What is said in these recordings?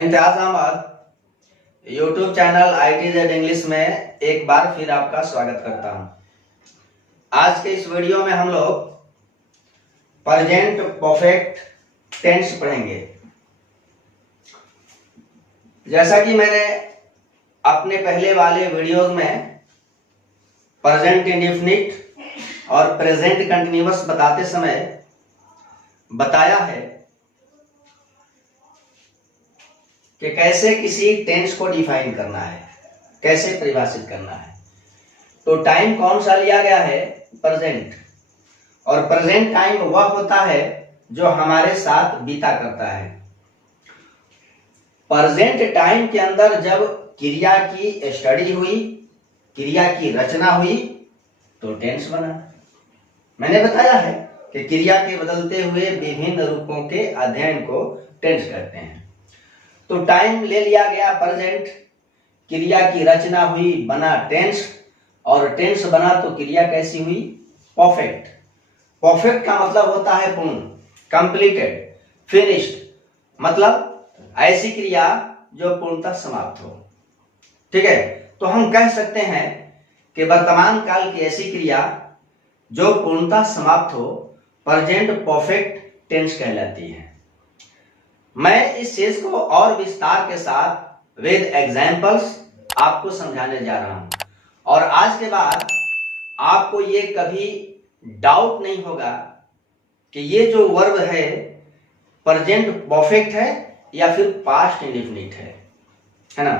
Imtiaz Ahmed YouTube channel ITZ English में एक बार फिर आपका स्वागत करता हूं। आज के इस वीडियो में हम लोग प्रेजेंट परफेक्ट टेंस पढ़ेंगे। जैसा कि मैंने अपने पहले वाले वीडियोस में प्रेजेंट इंडेफिनिट और प्रेजेंट कंटिन्यूअस बताते समय बताया है कि कैसे किसी टेंस को डिफाइन करना है, कैसे परिभाषित करना है। तो टाइम कौन सा लिया गया है? प्रेजेंट। और प्रेजेंट टाइम वह होता है जो हमारे साथ बीता करता है। प्रेजेंट टाइम के अंदर जब क्रिया की स्टडी हुई, क्रिया की रचना हुई तो टेंस बना। मैंने बताया है कि क्रिया के बदलते हुए विभिन्न रूपों के अध्ययन को टेंस कहते हैं। तो टाइम ले लिया गया प्रेजेंट, क्रिया की रचना हुई, बना टेंस, और टेंस बना तो क्रिया कैसी हुई? परफेक्ट। परफेक्ट का मतलब होता है पूर्ण, कंप्लीटेड, फिनिश्ड, मतलब ऐसी क्रिया जो पूर्णतः समाप्त हो। ठीक है, तो हम कह सकते हैं कि वर्तमान काल की ऐसी क्रिया जो पूर्णतः समाप्त हो प्रेजेंट परफेक्ट टेंस कहलाती है। मैं इस चीज को और विस्तार के साथ विद एग्जाम्पल्स आपको समझाने जा रहा हूं, और आज के बाद आपको ये कभी डाउट नहीं होगा कि ये जो वर्ब है प्रेजेंट परफेक्ट है या फिर पास्ट इंडेफिनिट है ना।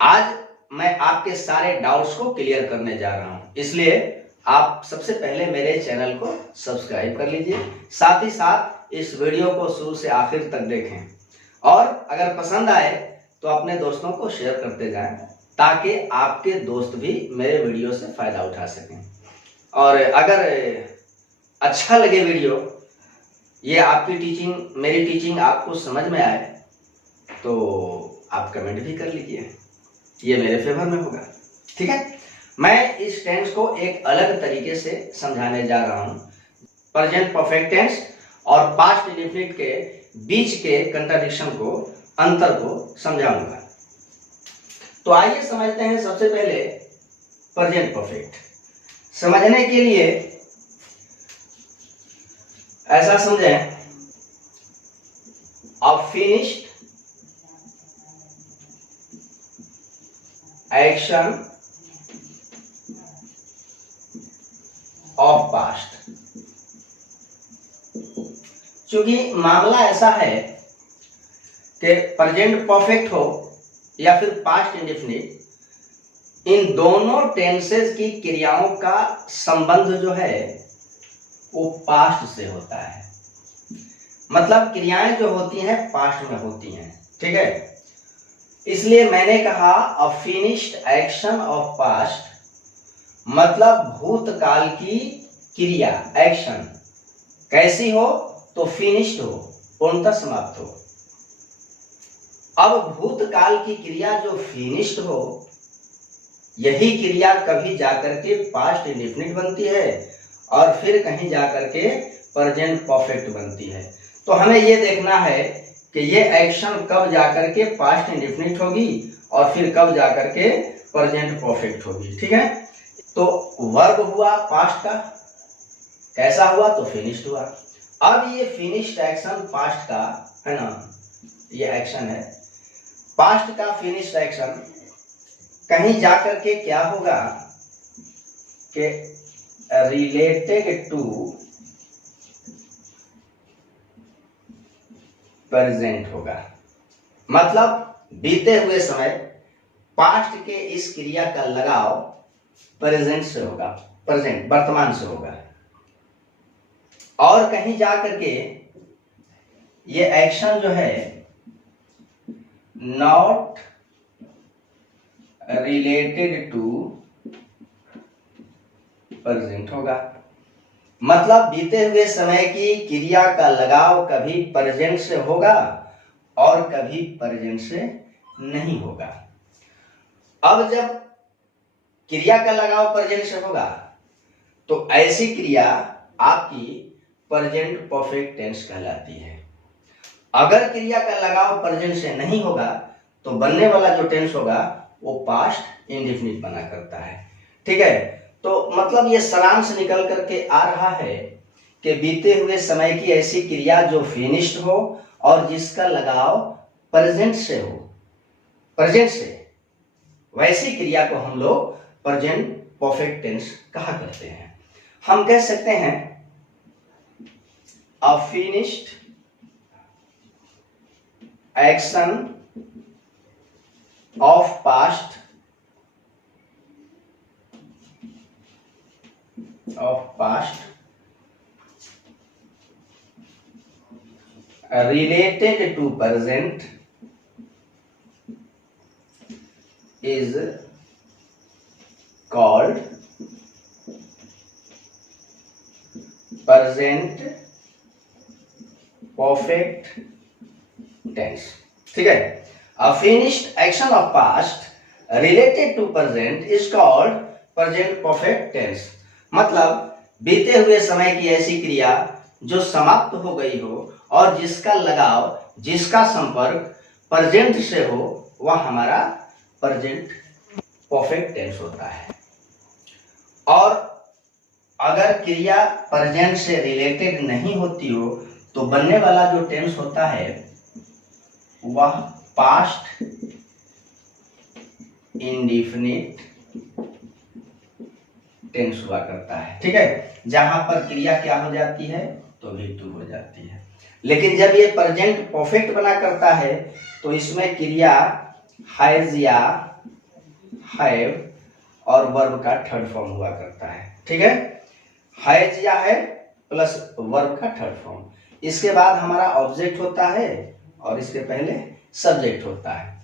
आज मैं आपके सारे डाउट्स को क्लियर करने जा रहा हूं, इसलिए आप सबसे पहले मेरे चैनल को सब्सक्राइब कर लीजिए, साथ ही साथ इस वीडियो को शुरू से आखिर तक देखें, और अगर पसंद आए तो अपने दोस्तों को शेयर करते जाएं ताकि आपके दोस्त भी मेरे वीडियो से फायदा उठा सकें। और अगर अच्छा लगे वीडियो, ये आपकी टीचिंग, मेरी टीचिंग आपको समझ में आए तो आप कमेंट भी कर लीजिए, ये मेरे फेवर में होगा। ठीक है, मैं इस टेंस को एक अलग तरीके से समझाने जा रहा हूं। प्रेजेंट परफेक्ट टेंस और पास्ट इंडेफिनिट के बीच के कंट्राडिक्शन को, अंतर को समझाऊंगा। तो आइए समझते हैं सबसे पहले प्रेजेंट परफेक्ट। समझने के लिए ऐसा समझें, अ फिनिश्ड एक्शन ऑफ पास्ट। क्योंकि मामला ऐसा है कि प्रेजेंट परफेक्ट हो या फिर पास्ट इंडेफिनिट, इन दोनों टेंसेस की क्रियाओं का संबंध जो है वो पास्ट से होता है। मतलब क्रियाएं जो होती हैं पास्ट में होती हैं। ठीक है, इसलिए मैंने कहा अ फिनिश्ड एक्शन ऑफ पास्ट, मतलब भूतकाल की क्रिया, एक्शन कैसी हो? तो फिनिश्ड हो, पूर्णतः समाप्त हो। अब भूतकाल की क्रिया जो फिनिश्ड हो, यही क्रिया कभी जाकर के पास्ट इंडेफिनिट बनती है और फिर कहीं जाकर के प्रेजेंट परफेक्ट बनती है। तो हमें ये देखना है कि ये एक्शन कब जाकर के पास्ट इंडेफिनिट होगी और फिर कब जाकर के प्रेजेंट परफेक्ट होगी। ठीक है, तो वर्ब हुआ पास्ट का, कैसा हुआ? तो फिनिश्ड हुआ। अब ये फिनिश्ड एक्शन पास्ट का है ना, ये एक्शन है पास्ट का फिनिश्ड एक्शन, कहीं जाकर के क्या होगा कि रिलेटेड टू प्रेजेंट होगा। मतलब बीते हुए समय पास्ट के इस क्रिया का लगाव प्रेजेंट से होगा, प्रेजेंट वर्तमान से होगा, और कहीं जाकर के ये एक्शन जो है नॉट रिलेटेड टू प्रेजेंट होगा। मतलब बीते हुए समय की क्रिया का लगाव कभी प्रेजेंट से होगा और कभी प्रेजेंट से नहीं होगा। अब जब क्रिया का लगाव प्रेजेंट से होगा तो ऐसी क्रिया आपकी प्रेजेंट परफेक्ट टेंस कहलाती है। अगर क्रिया का लगाव प्रेजेंट से नहीं होगा तो बनने वाला जो टेंस होगा वो पास्ट इंडेफिनिट बना करता है। ठीक है, तो मतलब ये सारांश निकल करके आ रहा है कि बीते हुए समय की ऐसी क्रिया जो फिनिश्ड हो और जिसका लगाव प्रेजेंट से हो, प्रेजेंट से, वैसी क्रिया को हम लोग प्रेजेंट परफेक्ट टेंस कहा करते हैं। हम कह सकते हैं a finished action of past related to present is called present perfect tense। ठीक है, a finished action of past related to present is called present perfect tense। मतलब बीते हुए समय की ऐसी क्रिया जो समाप्त हो गई हो और जिसका लगाव, जिसका संपर्क प्रेजेंट से हो, वह हमारा प्रेजेंट परफेक्ट टेंस होता है। और अगर क्रिया प्रेजेंट से रिलेटेड नहीं होती हो तो बनने वाला जो टेंस होता है वह पास्ट इंडेफिनिट टेंस हुआ करता है। ठीक है, जहां पर क्रिया क्या हो जाती है तो V2 हो जाती है। लेकिन जब ये प्रेजेंट परफेक्ट बना करता है तो इसमें क्रिया हैज या हैव और वर्ब का थर्ड फॉर्म हुआ करता है। ठीक है, हैज या है प्लस वर्ब का थर्ड फॉर्म, इसके बाद हमारा ऑब्जेक्ट होता है और इसके पहले सब्जेक्ट होता है।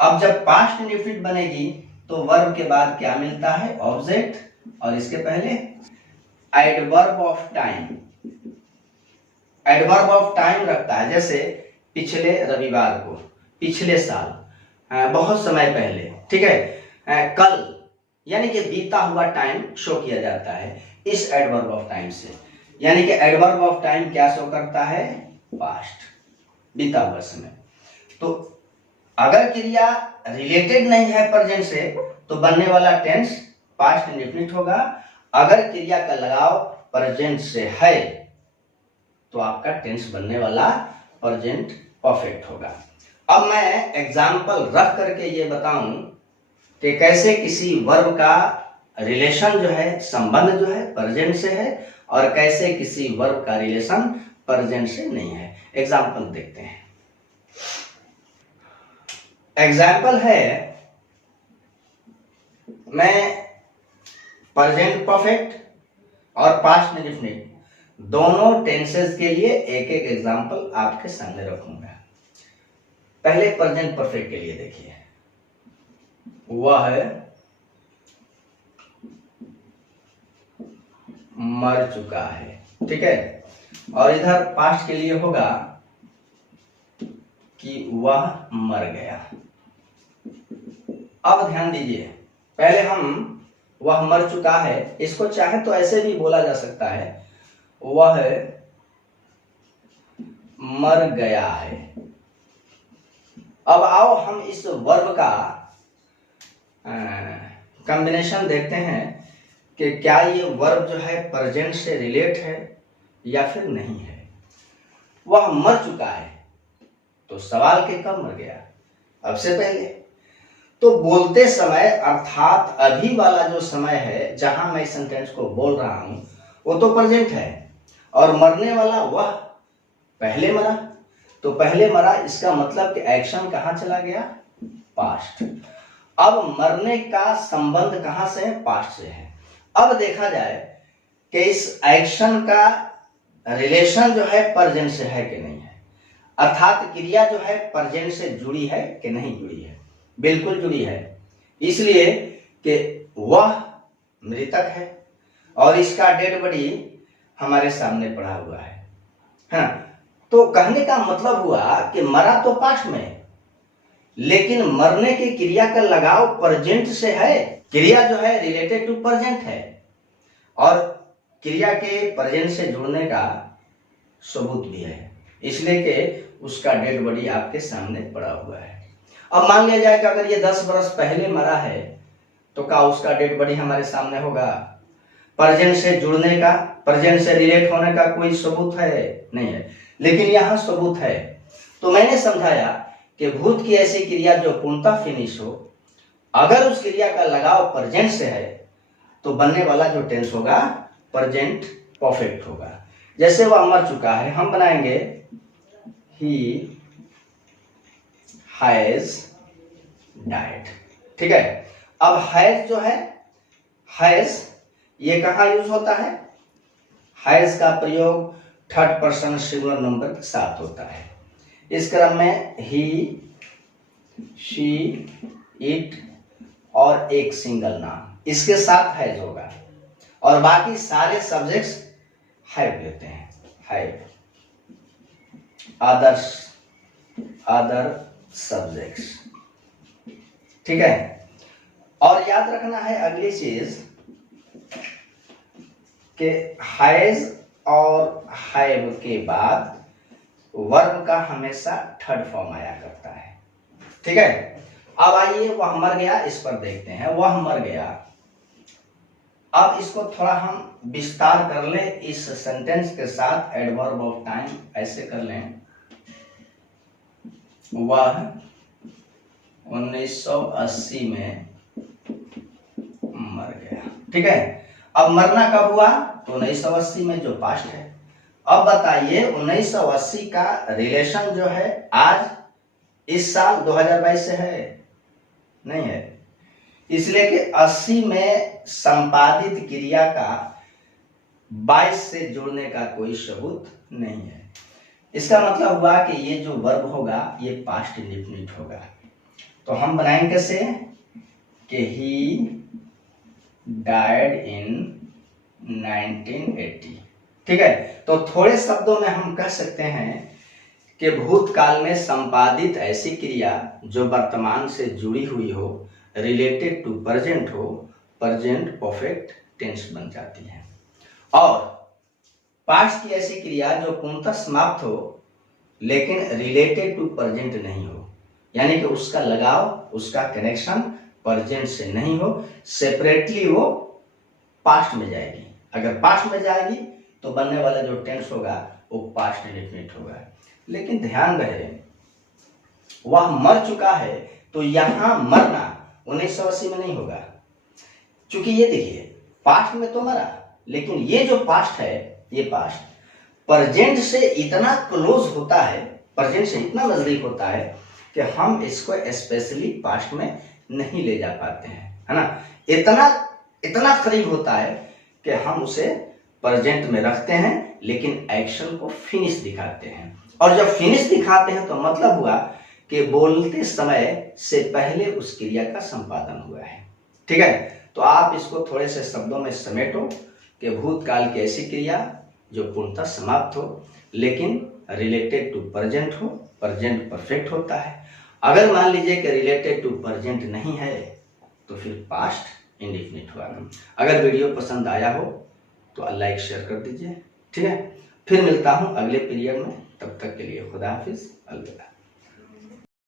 अब जब पास्ट इंडेफिनिट बनेगी तो वर्ब के बाद क्या मिलता है, ऑब्जेक्ट, और इसके पहले adverb of time. Adverb of time रखता है, जैसे पिछले रविवार को, पिछले साल, बहुत समय पहले। ठीक है, कल, यानी कि बीता हुआ टाइम शो किया जाता है इस एडवर्ब ऑफ टाइम से। यानी कि एडवर्ब ऑफ टाइम क्या शो करता है, पास्ट, बीता हुआ समय। तो अगर क्रिया रिलेटेड नहीं है प्रेजेंट से तो बनने वाला टेंस पास्ट इंडेफिनिट होगा। अगर क्रिया का लगाव प्रेजेंट से है तो आपका टेंस बनने वाला प्रेजेंट परफेक्ट होगा। अब मैं एग्जाम्पल रख करके ये बताऊं कि कैसे किसी वर्ब का रिलेशन जो है, संबंध जो है प्रेजेंट से है और कैसे किसी वर्ब का रिलेशन प्रेजेंट से नहीं है। एग्जाम्पल देखते हैं। एग्जाम्पल है, मैं प्रेजेंट परफेक्ट और पास्ट इंडेफिनिट दोनों टेंसेस के लिए एक एक एग्जाम्पल आपके सामने रखूंगा। पहले प्रेजेंट परफेक्ट के लिए देखिए, वह मर चुका है। ठीक है, और इधर पास्ट के लिए होगा कि वह मर गया। अब ध्यान दीजिए, पहले हम वह मर चुका है, इसको चाहे तो ऐसे भी बोला जा सकता है, वह मर गया है। अब आओ हम इस वर्ब का कॉम्बिनेशन देखते हैं कि क्या ये वर्ब जो है प्रेजेंट से रिलेट है या फिर नहीं है। वह मर चुका है तो सवाल के कब मर गया, अब से पहले। तो बोलते समय अर्थात अभी वाला जो समय है जहां मैं सेंटेंस को बोल रहा हूं वो तो प्रेजेंट है, और मरने वाला वह पहले मरा। तो पहले मरा, इसका मतलब कि एक्शन कहां चला गया, पास्ट। अब मरने का संबंध कहां से है, पास्ट से है। अब देखा जाए कि इस एक्शन का रिलेशन जो है प्रेजेंट से है कि नहीं है, अर्थात क्रिया जो है प्रेजेंट से जुड़ी है कि नहीं जुड़ी है। बिल्कुल जुड़ी है, इसलिए कि वह मृतक है और इसका डेड बॉडी हमारे सामने पड़ा हुआ है। हाँ, तो कहने का मतलब हुआ कि मरा तो पास्ट में, लेकिन मरने की क्रिया का लगाव प्रेजेंट से है। क्रिया जो है रिलेटेड टू प्रेजेंट है और क्रिया के प्रेजेंट से जुड़ने का सबूत भी है, इसलिए कि उसका डेड बॉडी आपके सामने पड़ा हुआ है। अब मान लिया जाए कि अगर ये 10 बरस पहले मरा है तो क्या उसका डेड बॉडी हमारे सामने होगा? प्रेजेंट से जुड़ने का, प्रेजेंट से रिलेट होने का कोई सबूत है? नहीं है। लेकिन यहाँ सबूत है। तो मैंने समझाया कि भूत की ऐसी क्रिया जो पूर्णतः फिनिश हो, अगर उस क्रिया का लगाव प्रेजेंट से है तो बनने वाला जो टेंस होगा प्रेजेंट परफेक्ट होगा। जैसे वह मर चुका है, हम बनाएंगे ही हैज डाइड। ठीक है। अब हैज जो है, हैज ये कहाँ यूज होता है? हैज का प्रयोग थर्ड पर्सन सिंगुलर नंबर के साथ होता है। इस क्रम में ही, शी, इट और एक सिंगल नाम, इसके साथ हैज होगा और बाकी सारे सब्जेक्ट्स हैव लेते हैं। Have, other subjects. ठीक है। और याद रखना है अगली चीज कि हैज और हैव के बाद वर्ब का हमेशा थर्ड फॉर्म आया करता है। ठीक है। अब आइए वह मर गया, इस पर देखते हैं। वह मर गया, अब इसको थोड़ा हम विस्तार कर ले इस सेंटेंस के साथ, एडवर्ब ऑफ टाइम ऐसे कर लें। वह 1980 में मर गया। ठीक है। अब मरना कब हुआ? तो 1980 में, जो पास्ट है। अब बताइए 1980 का रिलेशन जो है आज इस साल 2022 से है? नहीं है। इसलिए कि 80 में संपादित क्रिया का 22 से जोड़ने का कोई सबूत नहीं है। इसका मतलब हुआ कि ये जो वर्ब होगा ये पास्ट इंडेफिनिट होगा। तो हम बनाएंगे कैसे कि ही डाइड इन 1980। ठीक है। तो थोड़े शब्दों में हम कह सकते हैं कि भूतकाल में संपादित ऐसी क्रिया जो वर्तमान से जुड़ी हुई हो, रिलेटेड टू प्रेजेंट हो, प्रेजेंट परफेक्ट टेंस बन जाती है। और पास्ट की ऐसी क्रिया जो पूर्णतः समाप्त हो लेकिन रिलेटेड टू प्रेजेंट नहीं हो, यानी कि उसका लगाव, उसका कनेक्शन प्रेजेंट से नहीं हो, सेपरेटली वो पास्ट में जाएगी। अगर पास्ट में जाएगी तो बनने वाला जो टेंस होगा वो पास्ट इंडेफिनिट होगा। लेकिन ध्यान रहे वह मर चुका है तो यहां मरना 1980 में नहीं होगा, क्योंकि ये देखिए पास्ट में तो मरा, लेकिन ये जो पास्ट है ये पास्ट प्रेजेंट से इतना क्लोज होता है, प्रेजेंट से इतना नजदीक होता है कि हम इसको स्पेशली पास्ट में नहीं ले जा पाते हैं, है ना। इतना करीब होता है कि हम उसे प्रेजेंट में रखते हैं लेकिन एक्शन को फिनिश दिखाते हैं। और जब फिनिश दिखाते हैं तो मतलब हुआ कि बोलते समय से पहले उस क्रिया का संपादन हुआ है। ठीक है। तो आप इसको थोड़े से शब्दों में समेटो कि भूतकाल की ऐसी क्रिया जो पूर्णतः समाप्त हो लेकिन रिलेटेड टू प्रेजेंट हो, प्रेजेंट परफेक्ट होता है। अगर मान लीजिए कि रिलेटेड टू प्रेजेंट नहीं है तो फिर पास्ट इंडेफिनिट हुआ। अगर वीडियो पसंद आया हो तो लाइक शेयर कर दीजिए। ठीक है। फिर मिलता हूं अगले पीरियड में, तब तक के लिए खुदा हाफिज, अलविदा।